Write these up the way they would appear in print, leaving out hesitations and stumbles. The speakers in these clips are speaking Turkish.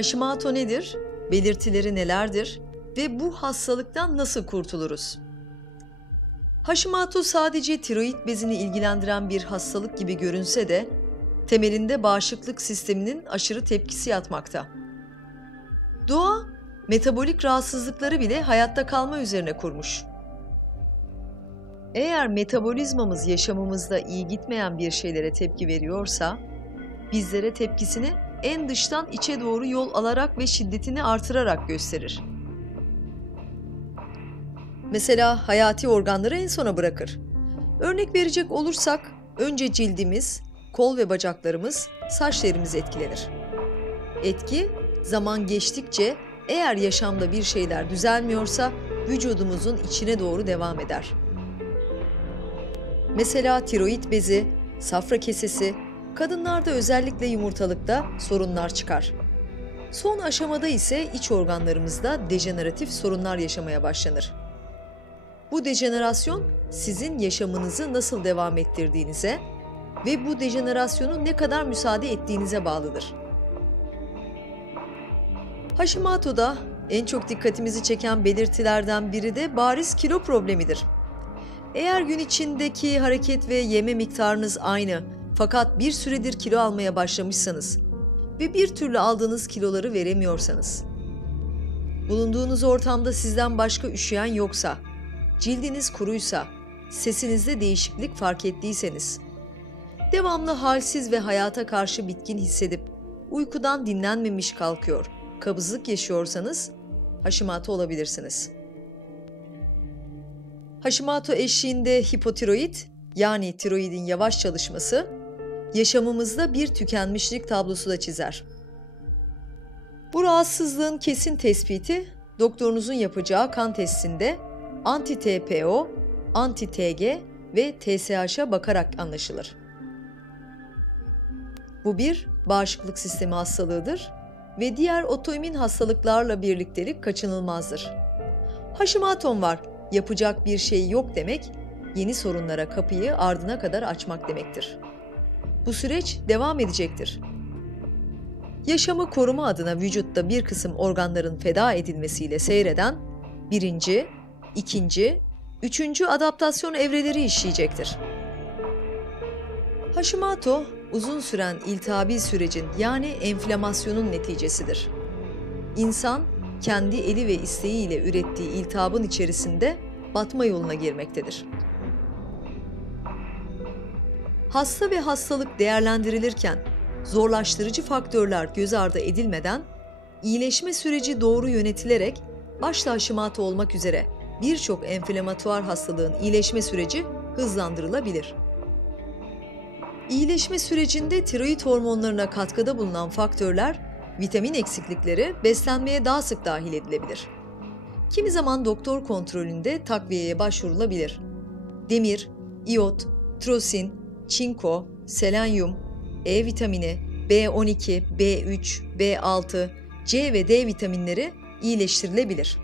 Hashimoto nedir? Belirtileri nelerdir? Ve bu hastalıktan nasıl kurtuluruz? Hashimoto sadece tiroid bezini ilgilendiren bir hastalık gibi görünse de temelinde bağışıklık sisteminin aşırı tepkisi yatmakta. Doğa, metabolik rahatsızlıkları bile hayatta kalma üzerine kurmuş. Eğer metabolizmamız yaşamımızda iyi gitmeyen bir şeylere tepki veriyorsa, bizlere tepkisini en dıştan içe doğru yol alarak ve şiddetini artırarak gösterir. Mesela hayati organları en sona bırakır. Örnek verecek olursak, önce cildimiz, kol ve bacaklarımız, saç derimiz etkilenir. Etki, zaman geçtikçe eğer yaşamda bir şeyler düzelmiyorsa vücudumuzun içine doğru devam eder. Mesela tiroid bezi, safra kesesi, kadınlarda özellikle yumurtalıkta sorunlar çıkar. Son aşamada ise iç organlarımızda dejeneratif sorunlar yaşamaya başlanır. Bu dejenerasyon sizin yaşamınızı nasıl devam ettirdiğinize ve bu dejenerasyonu ne kadar müsaade ettiğinize bağlıdır. Hashimoto'da en çok dikkatimizi çeken belirtilerden biri de bariz kilo problemidir. Eğer gün içindeki hareket ve yeme miktarınız aynı fakat bir süredir kilo almaya başlamışsanız ve bir türlü aldığınız kiloları veremiyorsanız, bulunduğunuz ortamda sizden başka üşüyen yoksa, cildiniz kuruysa, sesinizde değişiklik fark ettiyseniz, devamlı halsiz ve hayata karşı bitkin hissedip uykudan dinlenmemiş kalkıyor, kabızlık yaşıyorsanız Hashimoto olabilirsiniz. Hashimoto eşliğinde hipotiroid yani tiroidin yavaş çalışması yaşamımızda bir tükenmişlik tablosu da çizer. Bu rahatsızlığın kesin tespiti doktorunuzun yapacağı kan testinde anti-TPO, anti-TG ve TSH'a bakarak anlaşılır. Bu bir bağışıklık sistemi hastalığıdır ve diğer otoimmün hastalıklarla birliktelik kaçınılmazdır. Hashimoto'm var, yapacak bir şey yok demek, yeni sorunlara kapıyı ardına kadar açmak demektir. Bu süreç devam edecektir. Yaşamı koruma adına vücutta bir kısım organların feda edilmesiyle seyreden birinci, ikinci, üçüncü adaptasyon evreleri işleyecektir. Hashimoto, uzun süren iltihabi sürecin yani enflamasyonun neticesidir. İnsan, kendi eli ve isteğiyle ürettiği iltihabın içerisinde batma yoluna girmektedir. Hasta ve hastalık değerlendirilirken zorlaştırıcı faktörler göz ardı edilmeden, iyileşme süreci doğru yönetilerek başta Hashimoto olmak üzere birçok enflamatuar hastalığın iyileşme süreci hızlandırılabilir. İyileşme sürecinde tiroid hormonlarına katkıda bulunan faktörler, vitamin eksiklikleri beslenmeye daha sık dahil edilebilir. Kimi zaman doktor kontrolünde takviyeye başvurulabilir. Demir, iyot, trosin, çinko, selenyum, E vitamini, B12, B3, B6, C ve D vitaminleri iyileştirilebilir.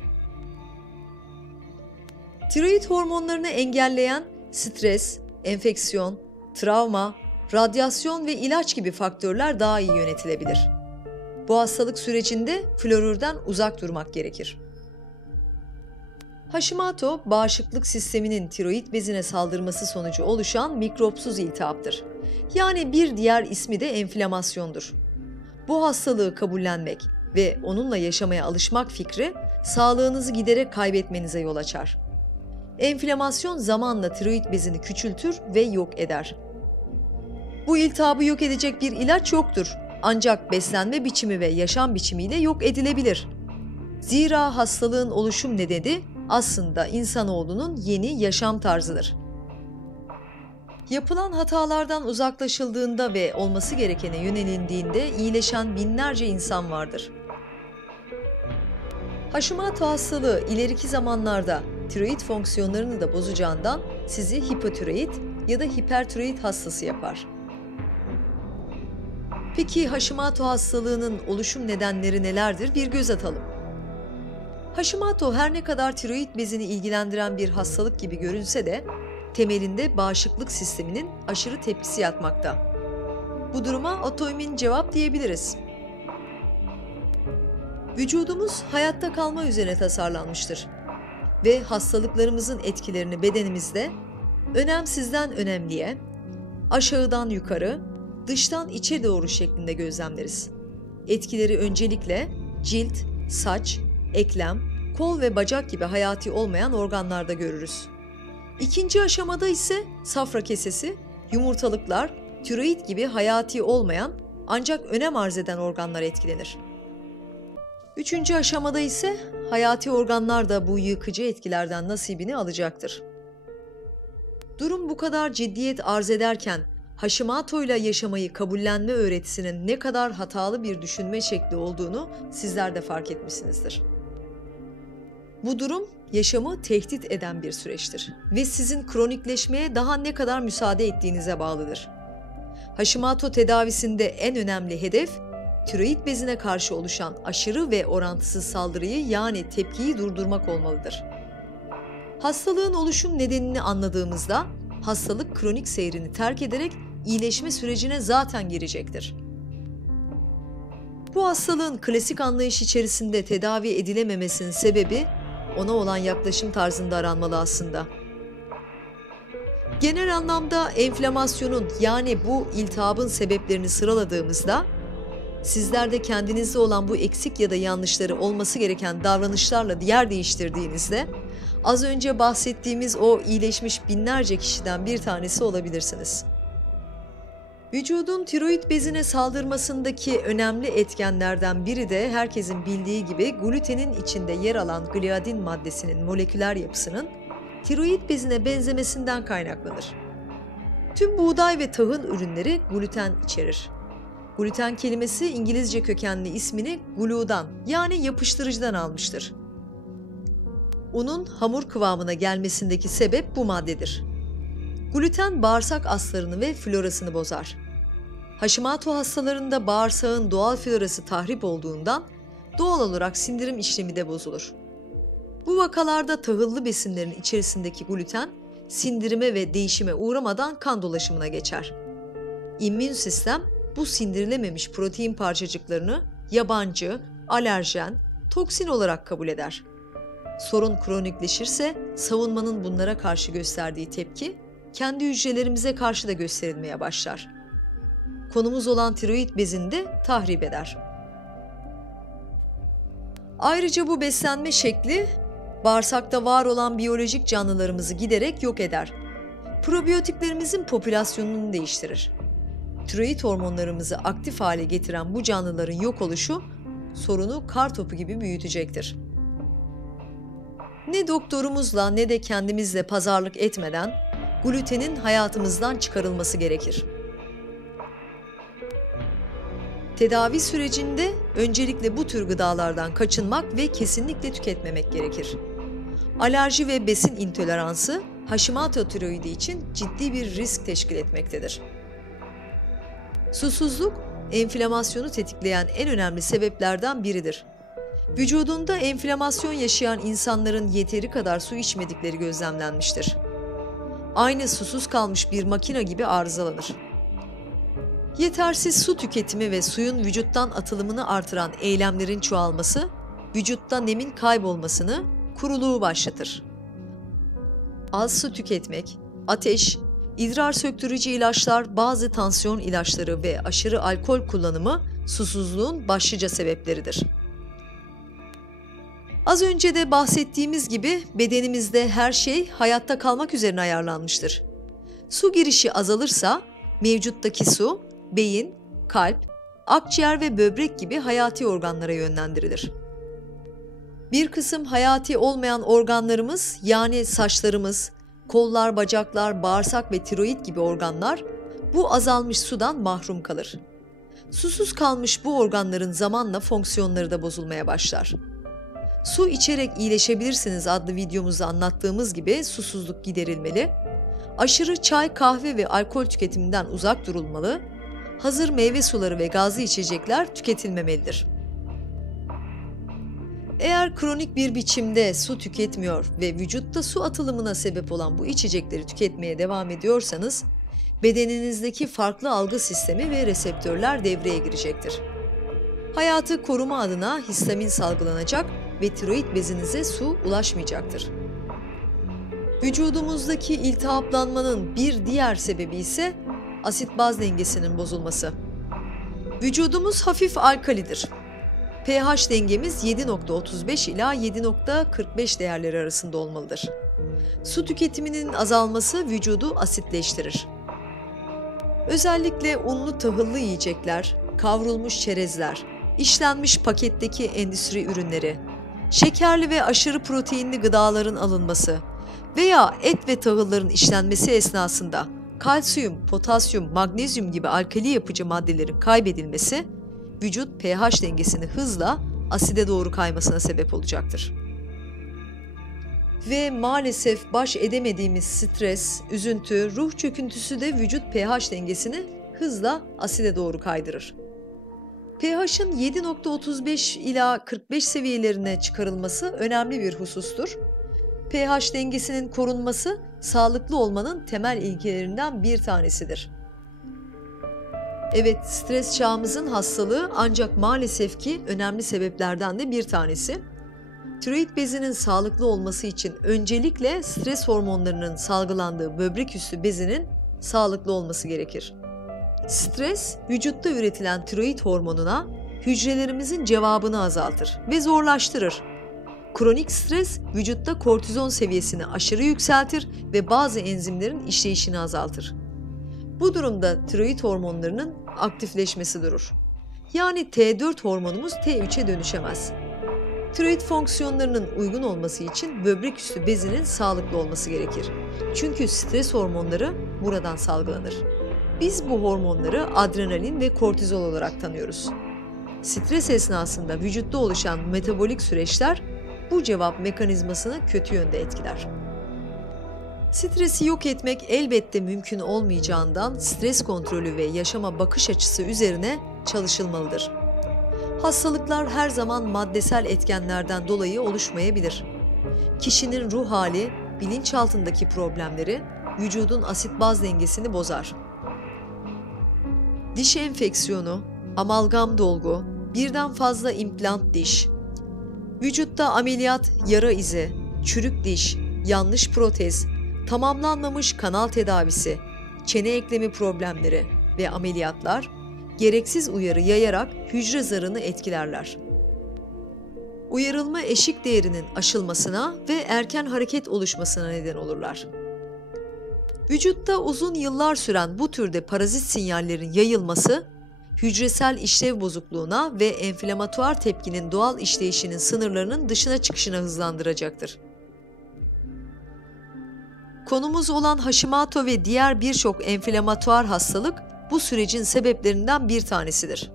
Tiroid hormonlarını engelleyen stres, enfeksiyon, travma, radyasyon ve ilaç gibi faktörler daha iyi yönetilebilir. Bu hastalık sürecinde florürden uzak durmak gerekir. Hashimoto, bağışıklık sisteminin tiroid bezine saldırması sonucu oluşan mikropsuz iltihaptır. Yani bir diğer ismi de enflamasyondur. Bu hastalığı kabullenmek ve onunla yaşamaya alışmak fikri, sağlığınızı giderek kaybetmenize yol açar. Enflamasyon zamanla tiroid bezini küçültür ve yok eder. Bu iltihabı yok edecek bir ilaç yoktur. Ancak beslenme biçimi ve yaşam biçimiyle yok edilebilir. Zira hastalığın oluşum nedeni aslında insanoğlunun yeni yaşam tarzıdır. Yapılan hatalardan uzaklaşıldığında ve olması gerekene yönelindiğinde iyileşen binlerce insan vardır. Hashimoto hastalığı ileriki zamanlarda tiroid fonksiyonlarını da bozacağından sizi hipotiroid ya da hipertiroid hastası yapar. Peki Hashimoto hastalığının oluşum nedenleri nelerdir? Bir göz atalım. Hashimoto her ne kadar tiroid bezini ilgilendiren bir hastalık gibi görünse de temelinde bağışıklık sisteminin aşırı tepkisi yatmakta. Bu duruma otoimmün cevap diyebiliriz. Vücudumuz hayatta kalma üzerine tasarlanmıştır ve hastalıklarımızın etkilerini bedenimizde önemsizden önemliye, aşağıdan yukarı, dıştan içe doğru şeklinde gözlemleriz. Etkileri öncelikle cilt, saç, eklem, kol ve bacak gibi hayati olmayan organlarda görürüz. İkinci aşamada ise safra kesesi, yumurtalıklar, tiroid gibi hayati olmayan ancak önem arz eden organlar etkilenir. Üçüncü aşamada ise hayati organlar da bu yıkıcı etkilerden nasibini alacaktır. Durum bu kadar ciddiyet arz ederken Hashimoto ile yaşamayı kabullenme öğretisinin ne kadar hatalı bir düşünme şekli olduğunu sizler de fark etmişsinizdir. Bu durum yaşamı tehdit eden bir süreçtir ve sizin kronikleşmeye daha ne kadar müsaade ettiğinize bağlıdır. Hashimoto tedavisinde en önemli hedef, tiroid bezine karşı oluşan aşırı ve orantısız saldırıyı yani tepkiyi durdurmak olmalıdır. Hastalığın oluşum nedenini anladığımızda hastalık kronik seyrini terk ederek iyileşme sürecine zaten girecektir. Bu hastalığın klasik anlayış içerisinde tedavi edilememesinin sebebi ona olan yaklaşım tarzında aranmalı aslında. Genel anlamda enflamasyonun yani bu iltihabın sebeplerini sıraladığımızda sizler de kendinizde olan bu eksik ya da yanlışları olması gereken davranışlarla yer değiştirdiğinizde az önce bahsettiğimiz o iyileşmiş binlerce kişiden bir tanesi olabilirsiniz. Vücudun tiroid bezine saldırmasındaki önemli etkenlerden biri de herkesin bildiği gibi glutenin içinde yer alan gliadin maddesinin moleküler yapısının tiroid bezine benzemesinden kaynaklanır. Tüm buğday ve tahıl ürünleri gluten içerir. Gluten kelimesi İngilizce kökenli ismini glue'dan yani yapıştırıcıdan almıştır. Unun hamur kıvamına gelmesindeki sebep bu maddedir. Gluten bağırsak aslarını ve florasını bozar. Hashimoto hastalarında bağırsağın doğal florası tahrip olduğundan doğal olarak sindirim işlemi de bozulur. Bu vakalarda tahıllı besinlerin içerisindeki gluten sindirime ve değişime uğramadan kan dolaşımına geçer. İmmün sistem bu sindirilememiş protein parçacıklarını yabancı, alerjen, toksin olarak kabul eder. Sorun kronikleşirse savunmanın bunlara karşı gösterdiği tepki kendi hücrelerimize karşı da gösterilmeye başlar. Konumuz olan tiroid bezini de tahrip eder. Ayrıca bu beslenme şekli bağırsakta var olan biyolojik canlılarımızı giderek yok eder. Probiyotiklerimizin popülasyonunu değiştirir. Tiroid hormonlarımızı aktif hale getiren bu canlıların yok oluşu sorunu kartopu gibi büyütecektir. Ne doktorumuzla ne de kendimizle pazarlık etmeden glutenin hayatımızdan çıkarılması gerekir. Tedavi sürecinde öncelikle bu tür gıdalardan kaçınmak ve kesinlikle tüketmemek gerekir. Alerji ve besin intoleransı Hashimoto tiroidi için ciddi bir risk teşkil etmektedir. Susuzluk, enflamasyonu tetikleyen en önemli sebeplerden biridir. Vücudunda enflamasyon yaşayan insanların yeteri kadar su içmedikleri gözlemlenmiştir. Aynı susuz kalmış bir makine gibi arızalanır. Yetersiz su tüketimi ve suyun vücuttan atılımını artıran eylemlerin çoğalması, vücutta nemin kaybolmasını, kuruluğu başlatır. Az su tüketmek, ateş, idrar söktürücü ilaçlar, bazı tansiyon ilaçları ve aşırı alkol kullanımı susuzluğun başlıca sebepleridir. Az önce de bahsettiğimiz gibi bedenimizde her şey hayatta kalmak üzerine ayarlanmıştır. Su girişi azalırsa mevcuttaki su, beyin, kalp, akciğer ve böbrek gibi hayati organlara yönlendirilir. Bir kısım hayati olmayan organlarımız yani saçlarımız, kollar, bacaklar, bağırsak ve tiroid gibi organlar bu azalmış sudan mahrum kalır. Susuz kalmış bu organların zamanla fonksiyonları da bozulmaya başlar. Su içerek iyileşebilirsiniz adlı videomuzda anlattığımız gibi susuzluk giderilmeli, aşırı çay, kahve ve alkol tüketiminden uzak durulmalı, hazır meyve suları ve gazlı içecekler tüketilmemelidir. Eğer kronik bir biçimde su tüketmiyor ve vücutta su atılımına sebep olan bu içecekleri tüketmeye devam ediyorsanız, bedeninizdeki farklı algı sistemi ve reseptörler devreye girecektir. Hayatı koruma adına histamin salgılanacak ve tiroid bezinize su ulaşmayacaktır. Vücudumuzdaki iltihaplanmanın bir diğer sebebi ise asit-baz dengesinin bozulması. Vücudumuz hafif alkalidir. pH dengemiz 7,35 ila 7,45 değerleri arasında olmalıdır. Su tüketiminin azalması vücudu asitleştirir. Özellikle unlu tahıllı yiyecekler, kavrulmuş çerezler, işlenmiş paketteki endüstri ürünleri, şekerli ve aşırı proteinli gıdaların alınması veya et ve tahılların işlenmesi esnasında kalsiyum, potasyum, magnezyum gibi alkali yapıcı maddelerin kaybedilmesi, vücut pH dengesini hızla aside doğru kaymasına sebep olacaktır. Ve maalesef baş edemediğimiz stres, üzüntü, ruh çöküntüsü de vücut pH dengesini hızla aside doğru kaydırır. pH'ın 7,35 ila 45 seviyelerine çıkarılması önemli bir husustur. pH dengesinin korunması sağlıklı olmanın temel ilkelerinden bir tanesidir. Evet, stres çağımızın hastalığı ancak maalesef ki önemli sebeplerden de bir tanesi. Tiroid bezinin sağlıklı olması için öncelikle stres hormonlarının salgılandığı böbrek üstü bezinin sağlıklı olması gerekir. Stres, vücutta üretilen tiroid hormonuna hücrelerimizin cevabını azaltır ve zorlaştırır. Kronik stres, vücutta kortizon seviyesini aşırı yükseltir ve bazı enzimlerin işleyişini azaltır. Bu durumda tiroid hormonlarının aktifleşmesi durur. Yani T4 hormonumuz T3'e dönüşemez. Tiroid fonksiyonlarının uygun olması için böbrek üstü bezinin sağlıklı olması gerekir. Çünkü stres hormonları buradan salgılanır. Biz bu hormonları adrenalin ve kortizol olarak tanıyoruz. Stres esnasında vücutta oluşan metabolik süreçler bu cevap mekanizmasını kötü yönde etkiler. Stresi yok etmek elbette mümkün olmayacağından stres kontrolü ve yaşama bakış açısı üzerine çalışılmalıdır. Hastalıklar her zaman maddesel etkenlerden dolayı oluşmayabilir. Kişinin ruh hali, bilinçaltındaki problemleri, vücudun asit-baz dengesini bozar. Diş enfeksiyonu, amalgam dolgu, birden fazla implant diş, vücutta ameliyat, yara izi, çürük diş, yanlış protez, tamamlanmamış kanal tedavisi, çene eklemi problemleri ve ameliyatlar, gereksiz uyarı yayarak hücre zarını etkilerler. Uyarılma eşik değerinin aşılmasına ve erken hareket oluşmasına neden olurlar. Vücutta uzun yıllar süren bu türde parazit sinyallerin yayılması, hücresel işlev bozukluğuna ve enflamatuar tepkinin doğal işleyişinin sınırlarının dışına çıkışına hızlandıracaktır. Konumuz olan Hashimoto ve diğer birçok enflamatuar hastalık bu sürecin sebeplerinden bir tanesidir.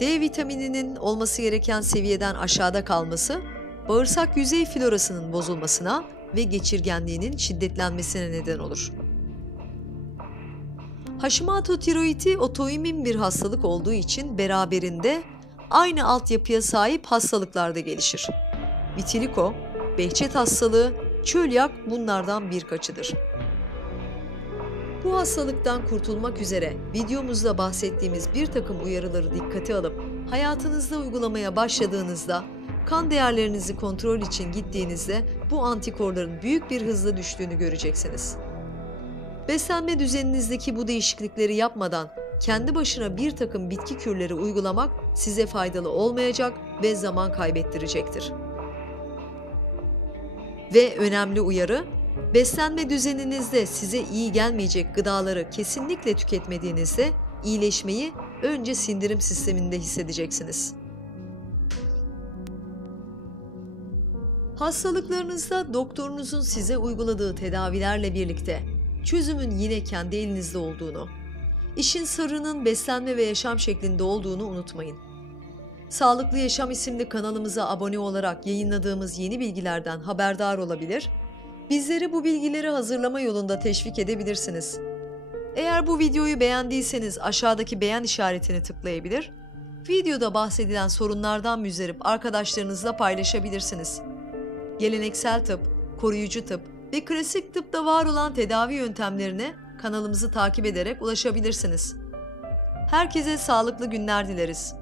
D vitamininin olması gereken seviyeden aşağıda kalması, bağırsak yüzey florasının bozulmasına ve geçirgenliğinin şiddetlenmesine neden olur. Hashimoto tiroidi otoimmün bir hastalık olduğu için beraberinde aynı altyapıya sahip hastalıklar da gelişir. Vitiligo, Behçet hastalığı, çölyak bunlardan birkaçıdır. Bu hastalıktan kurtulmak üzere videomuzda bahsettiğimiz bir takım uyarıları dikkate alıp hayatınızda uygulamaya başladığınızda, kan değerlerinizi kontrol için gittiğinizde bu antikorların büyük bir hızla düştüğünü göreceksiniz. Beslenme düzeninizdeki bu değişiklikleri yapmadan kendi başına bir takım bitki kürleri uygulamak size faydalı olmayacak ve zaman kaybettirecektir. Ve önemli uyarı, beslenme düzeninizde size iyi gelmeyecek gıdaları kesinlikle tüketmediğinizde iyileşmeyi önce sindirim sisteminde hissedeceksiniz. Hastalıklarınızda doktorunuzun size uyguladığı tedavilerle birlikte çözümün yine kendi elinizde olduğunu, işin sırrının beslenme ve yaşam şeklinde olduğunu unutmayın. Sağlıklı Yaşam isimli kanalımıza abone olarak yayınladığımız yeni bilgilerden haberdar olabilir, bizleri bu bilgileri hazırlama yolunda teşvik edebilirsiniz. Eğer bu videoyu beğendiyseniz aşağıdaki beğen işaretini tıklayabilir, videoda bahsedilen sorunlardan müzdarip arkadaşlarınızla paylaşabilirsiniz. Geleneksel tıp, koruyucu tıp ve klasik tıpta var olan tedavi yöntemlerine kanalımızı takip ederek ulaşabilirsiniz. Herkese sağlıklı günler dileriz.